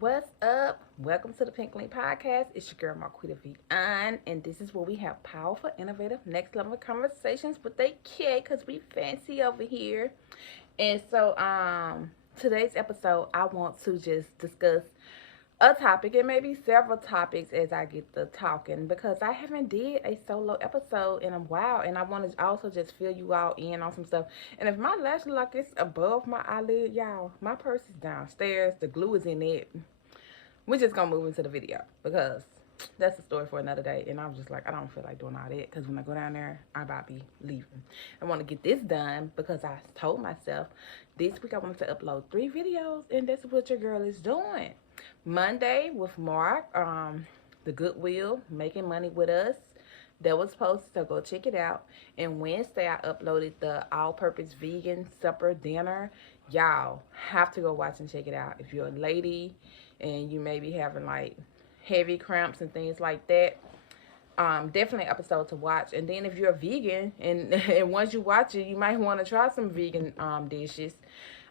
What's up? Welcome to the Pink Link Podcast. It's your girl Marquita V. And this is where we have powerful, innovative, next level conversations with a kid because we fancy over here. And so, today's episode, I want to just discuss a topic and maybe several topics as I get to talking because I haven't did a solo episode in a while, and I want to also just fill you all in on some stuff. And if my lash look like it's above my eyelid, y'all, my purse is downstairs, the glue is in it. We're just gonna move into the video because that's a story for another day. And I'm just like, I don't feel like doing all that because when I go down there, I about to be leaving. I want to get this done because I told myself this week I wanted to upload 3 videos, and that's what your girl is doing. Monday with Mark, the Goodwill, making money with us. That was posted, so go check it out. And Wednesday, I uploaded the all-purpose vegan supper dinner. Y'all have to go watch and check it out. If you're a lady and you may be having like heavy cramps and things like that, definitely an episode to watch. And then if you're a vegan and once you watch it, you might want to try some vegan dishes.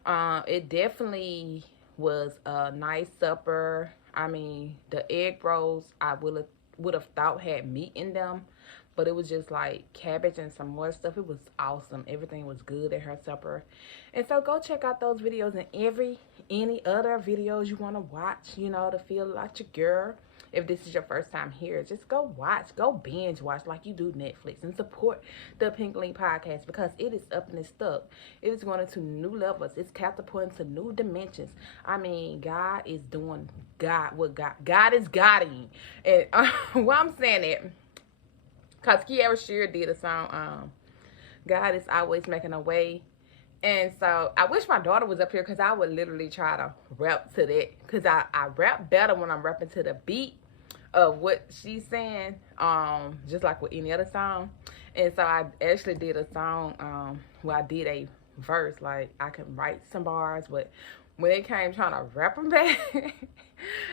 It definitely was a nice supper. I mean, the egg rolls I would have thought had meat in them, but it was just like cabbage and some more stuff. It was awesome. Everything was good at her supper. And so go check out those videos and any other videos you want to watch, to feel like your girl. If this is your first time here, just go watch, go binge watch like you do Netflix, and support the Pink Link Podcast because it is up and it's stuck. It is going into new levels. It's catapulting to new dimensions. I mean, God is doing God is Godding. And why I'm saying it, because Kiara Shear did a song, God is always making a way. And so I wish my daughter was up here because I would literally try to rap to that. Because I rap better when I'm rapping to the beat of what she's saying, just like with any other song. And so I actually did a song where I did a verse. Like, I can write some bars, but when it came trying to rap them back, it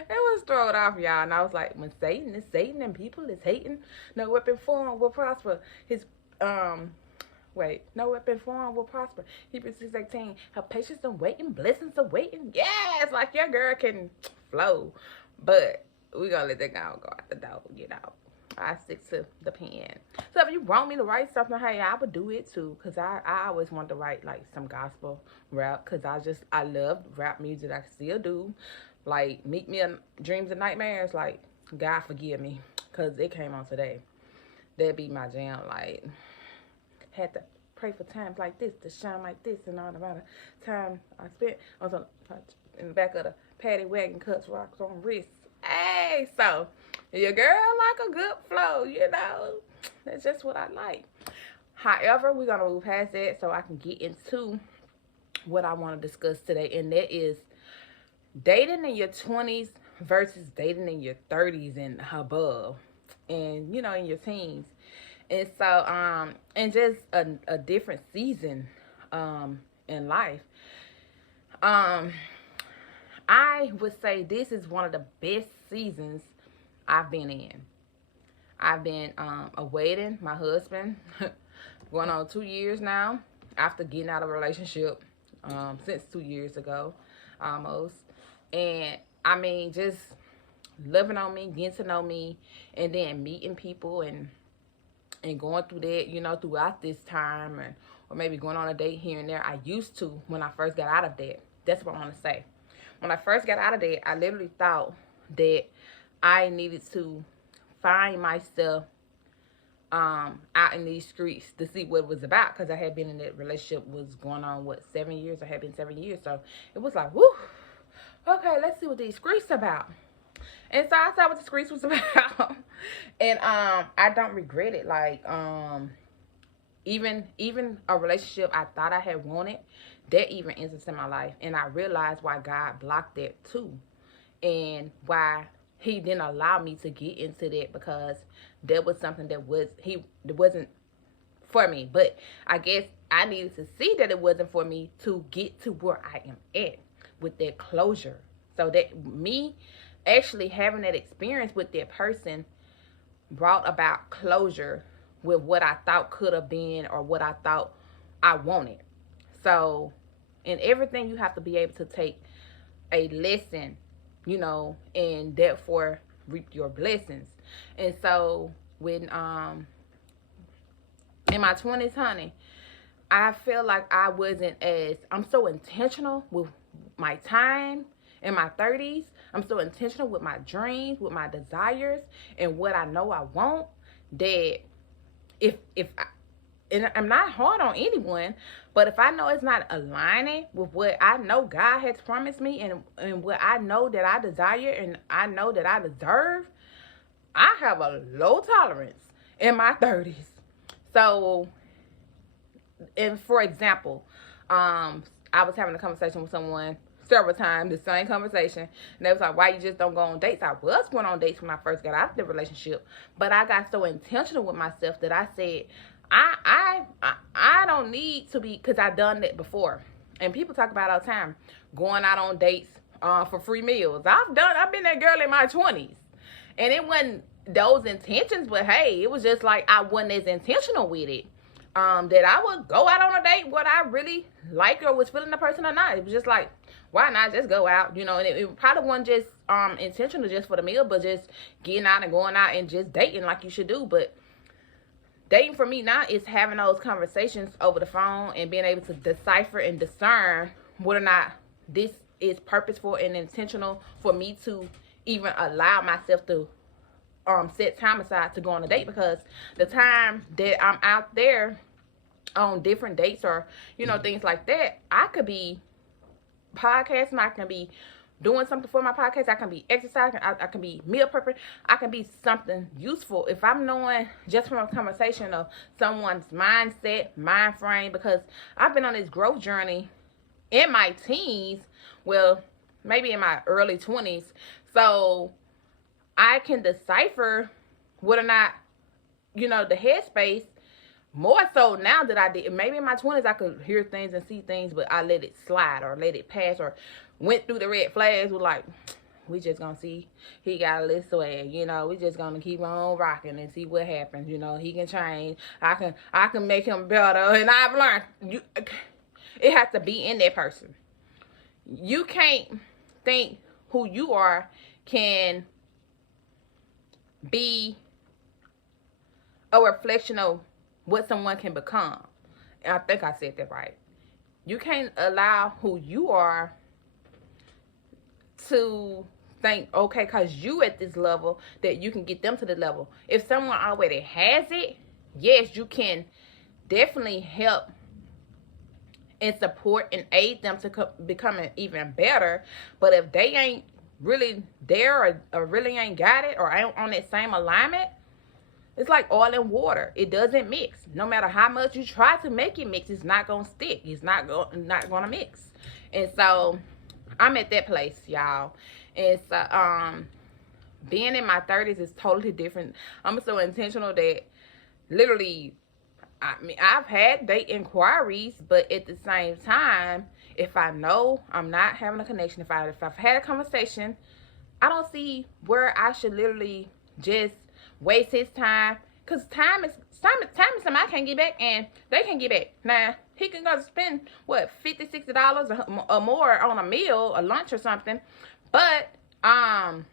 was thrown off, y'all. And I was like, when Satan is Satan and people is hating, no weapon formed will prosper. No weapon formed will prosper. Hebrews 6:18. Have patience and waiting, blessings are waiting. Yes, like your girl can flow. But we gonna let that go out the door, I stick to the pen. So if you want me to write something, hey, I would do it too. Because I always wanted to write like some gospel rap. Because I love rap music. I still do. Like, Meet Me in Dreams and Nightmares. Like, God forgive me. Because it came on today. That'd be my jam. Like, had to pray for times like this to shine like this, and all the amount of time I spent on some in the back of the paddy wagon, cuts rocks on wrists. Hey, so your girl like a good flow, That's just what I like. However, we're gonna move past that so I can get into what I want to discuss today, and that is dating in your 20s versus dating in your 30s and above, and in your teens. And so, and just a different season, in life. I would say this is one of the best seasons I've been in. I've been, awaiting my husband, going on 2 years now, after getting out of a relationship, since 2 years ago, almost. And, I mean, just loving on me, getting to know me, and then meeting people and going through that, throughout this time, or maybe going on a date here and there. I used to when I first got out of that. That's what I want to say. When I first got out of that, I literally thought that I needed to find myself out in these streets to see what it was about, because I had been in that relationship was going on 7 years. I had been 7 years, so it was like, woo, okay, let's see what these streets about. And so I saw what the streets was about. And I don't regret it. Like, even a relationship I thought I had wanted, that even entered in my life. And I realized why God blocked that too. And why he didn't allow me to get into that, because that was something that wasn't for me. But I guess I needed to see that it wasn't for me to get to where I am at with that closure. So that me actually having that experience with that person brought about closure with what I thought could have been, or what I thought I wanted. So in everything, you have to be able to take a lesson, and therefore reap your blessings. And so when in my 20s, honey, I feel like I'm so intentional with my time. In my 30s, I'm so intentional with my dreams, with my desires, and what I know I want, that and I'm not hard on anyone, but if I know it's not aligning with what I know God has promised me, and what I know that I desire and I know that I deserve, I have a low tolerance in my 30s. So, and for example, I was having a conversation with someone several times, the same conversation, and they was like, why you just don't go on dates? I was going on dates when I first got out of the relationship, but I got so intentional with myself that I said, I don't need to be, because I done that before. And people talk about all the time going out on dates for free meals. I've been that girl in my 20s, and it wasn't those intentions, but hey, it was just like I wasn't as intentional with it. That I would go out on a date whether I really liked or was feeling the person or not. It was just like, why not just go out, and it probably wasn't just intentional just for the meal, but just getting out and going out and just dating like you should do. But dating for me now is having those conversations over the phone and being able to decipher and discern whether or not this is purposeful and intentional for me to even allow myself to set time aside to go on a date. Because the time that I'm out there on different dates or things like that, I could be podcasting, I can be doing something for my podcast, I can be exercising, I can be meal prepping, I can be something useful if I'm knowing just from a conversation of someone's mindset, mind frame. Because I've been on this growth journey in my teens, well, maybe in my early 20s, so I can decipher whether or not the headspace more so now that I did. Maybe in my 20s I could hear things and see things, but I let it slide or let it pass, or went through the red flags with like, we just gonna see, he got a little swag, we just gonna keep on rocking and see what happens. He can change, I can make him better. And I've learned it has to be in that person. You can't think who you are can be a reflection of what someone can become. And I think I said that right. You can't allow who you are to think, okay, because you at this level, that you can get them to the level. If someone already has it, yes, you can definitely help and support and aid them to become even better. But if they ain't really there, or really ain't got it, or ain't on that same alignment, it's like oil and water. It doesn't mix. No matter how much you try to make it mix, it's not gonna stick. It's not gonna mix. And so I'm at that place, y'all. And so being in my 30s is totally different. I'm so intentional that literally, I've had date inquiries, but at the same time, if I know I'm not having a connection, if I've had a conversation, I don't see where I should literally just waste his time. Because time is something I can't get back, and they can get back. Now, he can go spend, what, $50, $60 or more on a meal, a lunch or something. But, and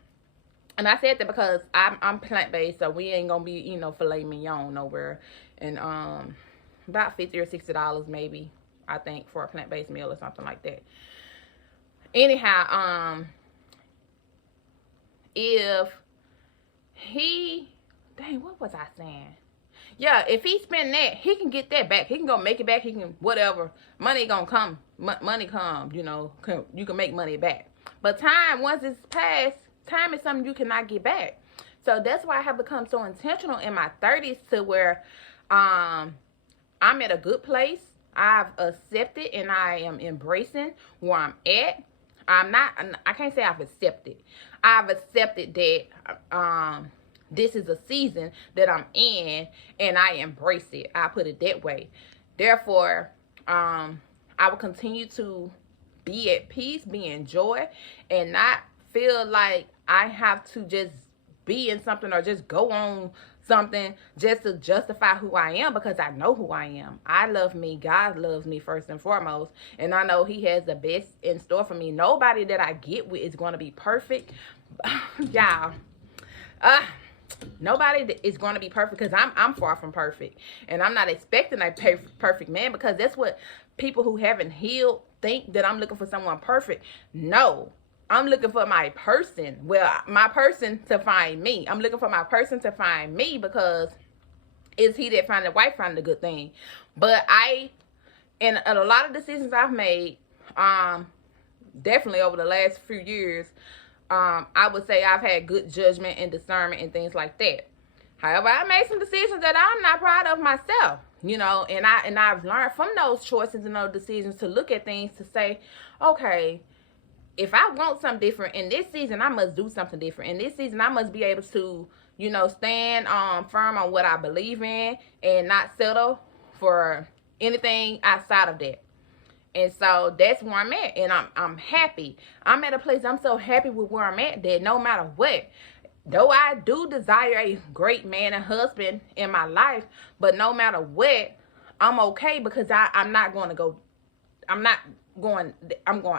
I said that because I'm plant-based, so we ain't gonna be, filet mignon nowhere. And about $50 or $60 maybe, I think, for a plant-based meal or something like that. Anyhow, if he, dang, what was I saying? Yeah, if he spend that, he can get that back. He can go make it back. He can, whatever. Money gonna come. Money come, you can make money back. But time, once it's passed, time is something you cannot get back. So that's why I have become so intentional in my 30s to where I'm at a good place. I've accepted and I am embracing where I'm at. I can't say I've accepted. I've accepted that this is a season that I'm in, and I embrace it. I put it that way. Therefore, I will continue to be at peace, be in joy, and not feel like I have to just be in something or just go on something just to justify who I am, because I know who I am. I love me. God loves me first and foremost. And I know he has the best in store for me. Nobody that I get with is going to be perfect. Y'all. Nobody is going to be perfect, because I'm far from perfect. And I'm not expecting a perfect man, because that's what people who haven't healed think, that I'm looking for someone perfect. No. I'm looking for my person. Well, my person to find me. I'm looking for my person to find me, because it's he that find the wife find the good thing. But in a lot of decisions I've made, definitely over the last few years, I would say I've had good judgment and discernment and things like that. However, I made some decisions that I'm not proud of myself, you know, and I've learned from those choices and those decisions to look at things, to say, okay, if I want something different in this season, I must do something different. In this season, I must be able to, you know, stand firm on what I believe in, and not settle for anything outside of that. And so that's where I'm at, and I'm happy. I'm at a place, I'm so happy with where I'm at, that no matter what, though I do desire a great man and husband in my life, but no matter what, I'm okay, because I'm going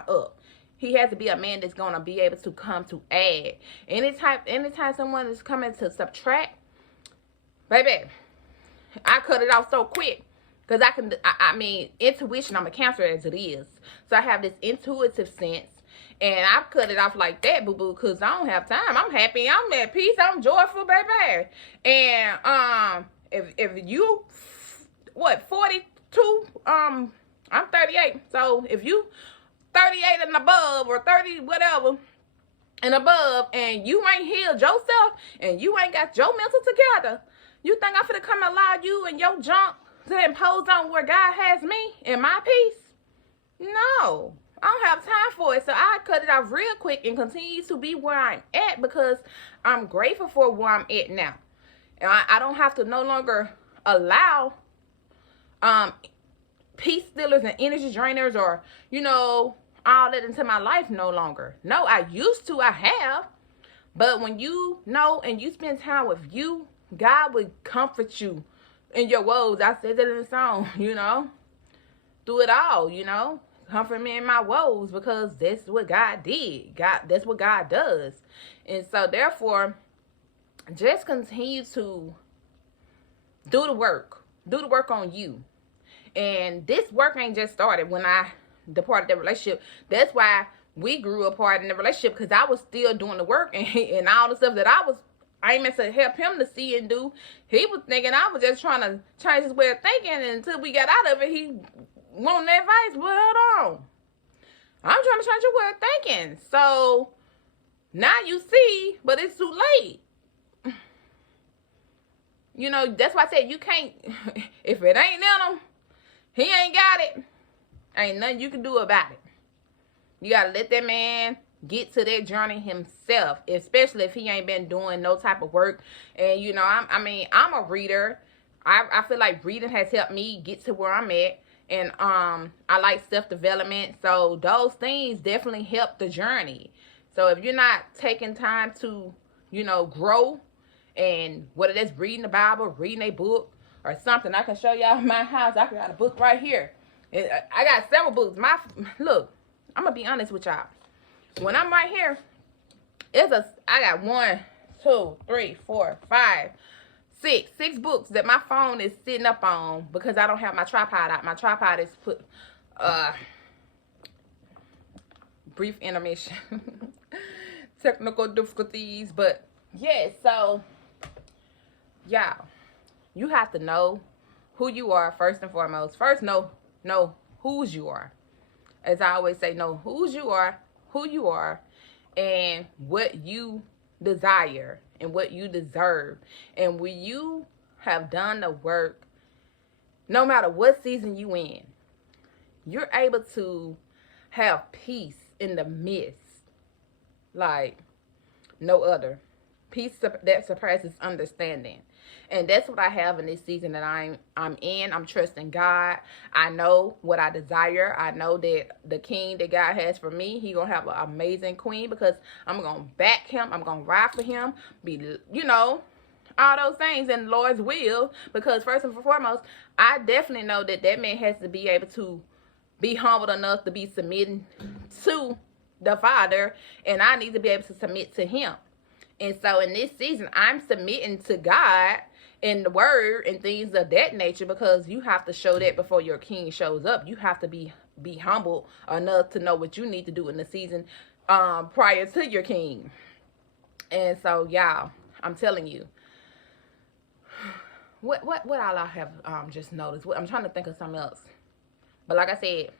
up. He has to be a man that's going to be able to come to add. Anytime someone is coming to subtract, baby, I cut it off so quick. Because I mean, intuition, I'm a Cancer as it is. So I have this intuitive sense. And I cut it off like that, boo-boo, because I don't have time. I'm happy. I'm at peace. I'm joyful, baby. And if you, 42? I'm 38. So if you 38 and above, or 30 whatever and above, and you ain't healed yourself, and you ain't got your mental together, you think I'm finna come allow you and your junk to impose on where God has me in my peace? No, I don't have time for it. So I cut it off real quick and continue to be where I'm at, because I'm grateful for where I'm at now. And I don't have to no longer allow peace stealers and energy drainers, or, you know, all that into my life no longer. No, I used to, I have. But when you know and you spend time with you, God will comfort you in your woes. I said that in the song, you know. Through it all, you know. Comfort me in my woes, because that's what God did. That's what God does. And so therefore, just continue to do the work. Do the work on you. And this work ain't just started when I departed the relationship. That's why we grew apart in the relationship, because I was still doing the work, and all the stuff that I was aiming to help him to see and do. He was thinking I was just trying to change his way of thinking, and until we got out of it, he wanted advice. Well, hold on. I'm trying to change your way of thinking. So now you see, but it's too late. You know, that's why I said you can't, if it ain't in him, he ain't got it. Ain't nothing you can do about it. You got to let that man get to that journey himself, especially if he ain't been doing no type of work. And, you know, I'm a reader. I feel like reading has helped me get to where I'm at. And I like self-development. So those things definitely help the journey. So if you're not taking time to, you know, grow, and whether that's reading the Bible, reading a book, or something, I can show y'all my house. I got a book right here. I got several books. Look, I'm gonna be honest with y'all. When I'm right here, I got 1, 2, 3, 4, 5, 6 books that my phone is sitting up on, because I don't have my tripod out. My tripod is put. Brief intermission. Technical difficulties, but yeah. So, y'all, you have to know who you are first and foremost. First, know whose you are. As I always say, know whose you are, who you are, and what you desire and what you deserve. And when you have done the work, no matter what season you in, you're able to have peace in the midst like no other. Peace that surpasses understanding. And that's what I have in this season that I'm in. I'm trusting God. I know what I desire. I know that the king that God has for me, he gonna have an amazing queen, because I'm gonna back him. I'm gonna ride for him. Be, you know, all those things in the Lord's will, because first and foremost, I definitely know that that man has to be able to be humble enough to be submitting to the Father, and I need to be able to submit to him. And so in this season, I'm submitting to God and the word and things of that nature, because you have to show that before your king shows up. You have to be humble enough to know what you need to do in the season prior to your king. And so, y'all, I'm telling you, what all I have just noticed. I'm trying to think of something else. But like I said,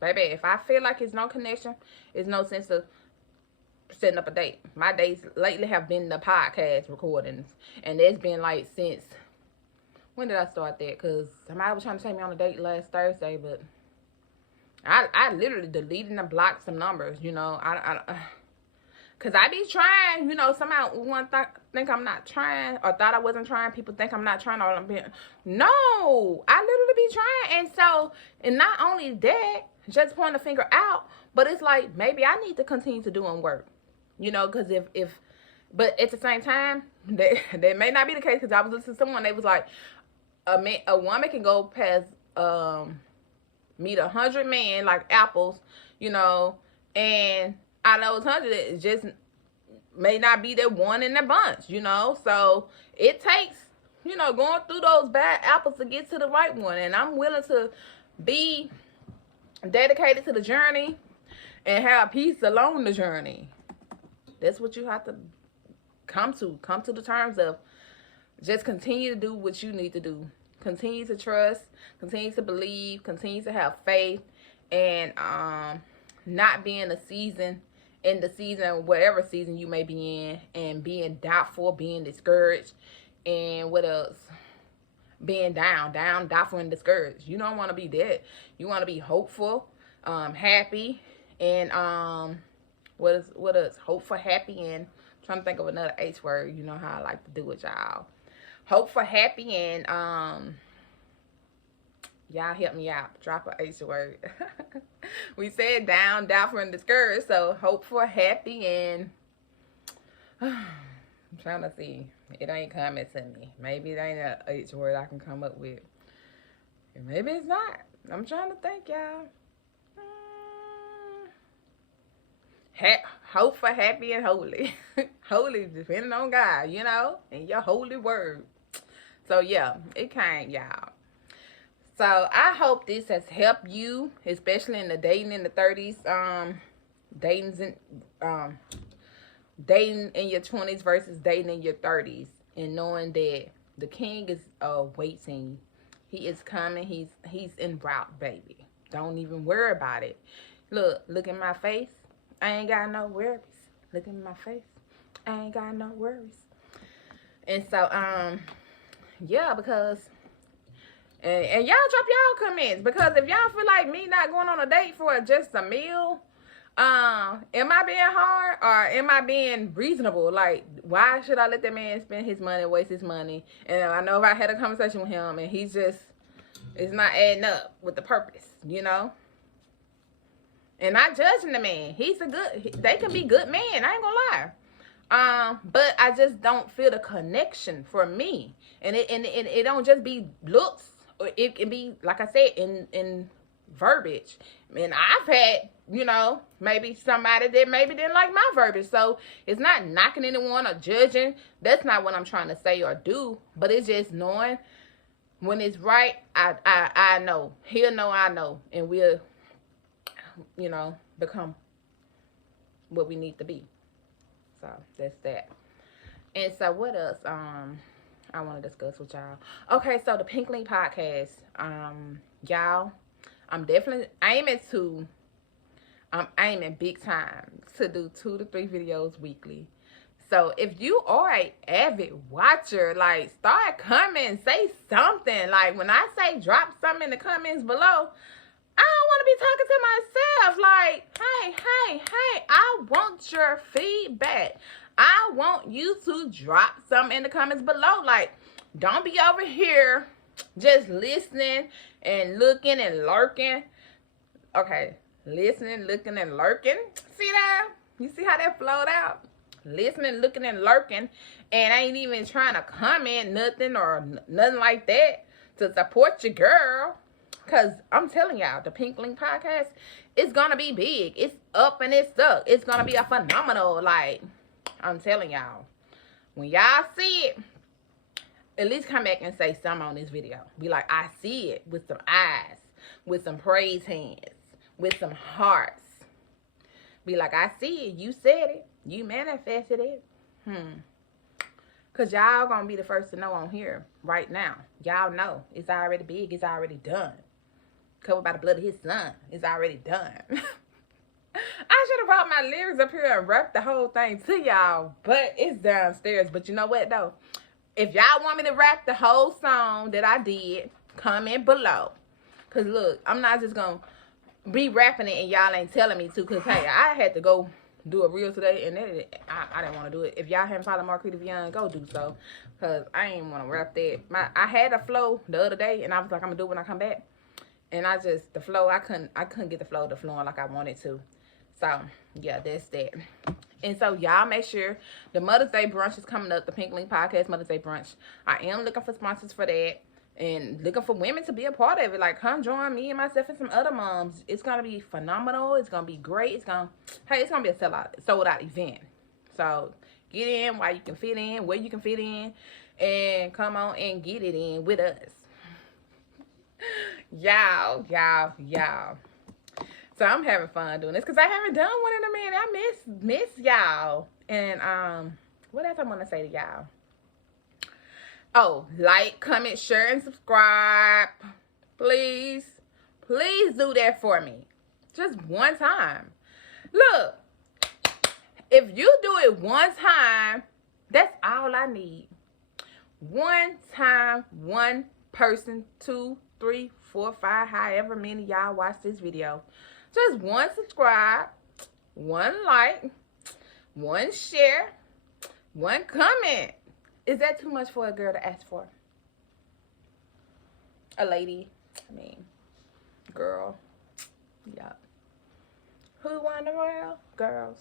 baby, if I feel like it's no connection, it's no sense of setting up a date. My dates lately have been the podcast recordings, and it's been like since, when did I start that? Because somebody was trying to take me on a date last Thursday, but I literally deleted and blocked some numbers, you know. Because I be trying, you know, somebody think I'm not trying, or thought I wasn't trying. People think I'm not trying, or I'm being, no, I literally be trying. And so, and not only that, just point the finger out, but it's like, maybe I need to continue to doing work, you know, because but at the same time, that may not be the case, because I was listening to someone, they was like, a woman can go past, meet 100 men like apples, you know, and out of those 100, it just may not be that one in the bunch, you know. So it takes, you know, going through those bad apples to get to the right one. And I'm willing to be dedicated to the journey and have peace along the journey. That's what you have to come to the terms of. Just continue to do what you need to do. Continue to trust, continue to believe, continue to have faith, and not be in the season, whatever season you may be in, and being doubtful, being discouraged, and what else? Being down, doubtful, and discouraged. You don't want to be that. You want to be hopeful, happy, and what else? Hopeful, happy, and I'm trying to think of another H word. You know how I like to do it, y'all. Hopeful, happy, and y'all help me out. Drop a H word. We said down, doubtful, and discouraged. So hopeful, happy, and I'm trying to see. It ain't coming to me. Maybe it ain't a H word I can come up with. And maybe it's not. I'm trying to think, y'all. Hopeful, happy, and holy. Holy, depending on God, you know, and your holy word. So yeah, it came, y'all. So I hope this has helped you, especially in the dating in the 30s, dating in your 20s versus dating in your 30s, and knowing that the king is waiting. He is coming. He's en route, baby. Don't even worry about it. Look in my face. I ain't got no worries. Look in my face. I ain't got no worries. And so, yeah, because, and y'all drop y'all comments, because if y'all feel like me not going on a date for just a meal, am I being hard, or am I being reasonable? Like, why should I let that man spend his money, waste his money? And I know if I had a conversation with him and he's just, it's not adding up with the purpose, you know? And not judging the man. They can be good men, I ain't gonna lie. But I just don't feel the connection for me. And it don't just be looks, or it can be, like I said, in verbiage. And I've had, you know, maybe somebody that maybe didn't like my verbiage. So it's not knocking anyone or judging. That's not what I'm trying to say or do. But it's just knowing when it's right. I know. He'll know I know. And we'll, you know, become what we need to be. So that's that. And so what else I want to discuss with y'all? Okay, so the Pink Link podcast, y'all, I'm definitely I'm aiming big time to do 2 to 3 videos weekly. So if you are an avid watcher, like, start coming, say something. Like, when I say drop something in the comments below, I don't want to be talking to myself. Like, hey, I want your feedback. I want you to drop something in the comments below. Like, don't be over here just listening and looking and lurking. Okay, listening, looking, and lurking. See that? You see how that flowed out? listening, looking, and lurking, and ain't even trying to comment nothing or nothing like that to support your girl. Because I'm telling y'all, the Pink Link podcast is going to be big. It's up and it's stuck. It's going to be a phenomenal, like, I'm telling y'all. When y'all see it, at least come back and say something on this video. Be like, I see it, with some eyes, with some praise hands, with some hearts. Be like, I see it. You said it. You manifested it. Because y'all going to be the first to know on here right now. Y'all know. It's already big. It's already done. Covered by the blood of his son. It's already done. I should have brought my lyrics up here and rapped the whole thing to y'all. But it's downstairs. But you know what, though? If y'all want me to rap the whole song that I did, comment below. Because, look, I'm not just going to be rapping it and y'all ain't telling me to. Because, hey, I had to go do a reel today. And I didn't want to do it. If y'all haven't followed More Creative Young, go do so. Because I ain't want to rap that. I had a flow the other day. And I was like, I'm going to do it when I come back. And the flow, I couldn't get the flow to flowing like I wanted to. So, yeah, that's that. And so, y'all make sure the Mother's Day brunch is coming up. The Pink Link Podcast Mother's Day brunch. I am looking for sponsors for that. And looking for women to be a part of it. Like, come join me and myself and some other moms. It's going to be phenomenal. It's going to be great. It's going to be a sold out event. So, get in while you can fit in, where you can fit in. And come on and get it in with us. Y'all. So I'm having fun doing this because I haven't done one in a minute. I miss y'all. And what else I want to say to y'all? Oh, like, comment, share, and subscribe. Please do that for me. Just one time. Look, if you do it one time, that's all I need. One time, one person, 2, 3, 4, 5, however many y'all watch this video. Just one subscribe, one like, one share, one comment. Is that too much for a girl to ask for? A lady, girl. Yup. Who won the world? Girls.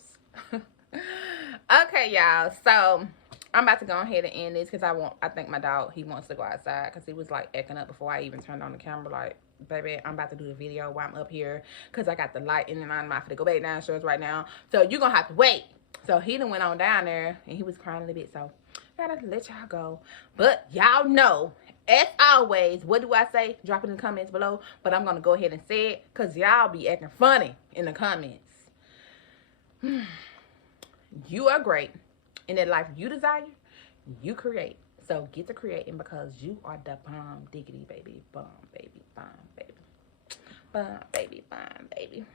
Okay, y'all. So, I'm about to go ahead and end this because I think my dog, he wants to go outside because he was like acting up before I even turned on the camera. Like, baby, I'm about to do the video while I'm up here because I got the light in and I'm about to go back downstairs right now. So you're going to have to wait. So he done went on down there and he was crying a little bit. So I gotta let y'all go. But y'all know, as always, what do I say? Drop it in the comments below. But I'm going to go ahead and say it because y'all be acting funny in the comments. You are great. In that life you desire, you create. So get to creating because you are the bomb diggity baby. Bomb baby, bomb baby. Bomb baby, bomb baby.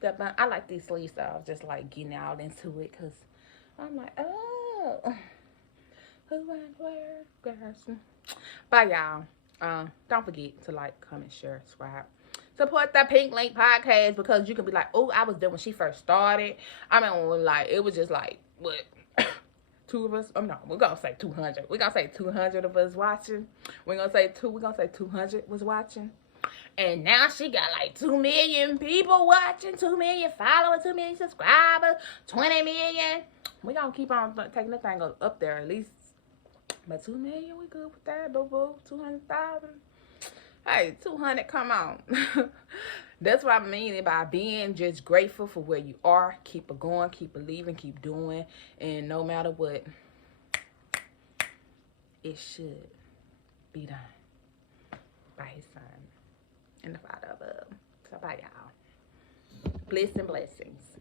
The bomb. I like these sleeves so I was just like getting out into it because I'm like, oh, who and where, girls. Bye y'all. Don't forget to like, comment, share, subscribe. Support the Pink Link Podcast because you can be like, oh, I was there when she first started. I mean, like, it was just like, what? 2 of us? Oh, no, we're going to say 200. We're going to say 200 of us watching. We're going to say 200 was watching. And now she got like 2 million people watching, 2 million followers, 2 million subscribers, 20 million. We're going to keep on taking the thing up there at least. But 2 million, we good with that, boo-boo. 200,000. Hey, 200, come on. That's what I mean by being just grateful for where you are. Keep it going, keep believing, keep doing. And no matter what, it should be done by his son and the Father above. So bye, y'all. Bliss and blessings.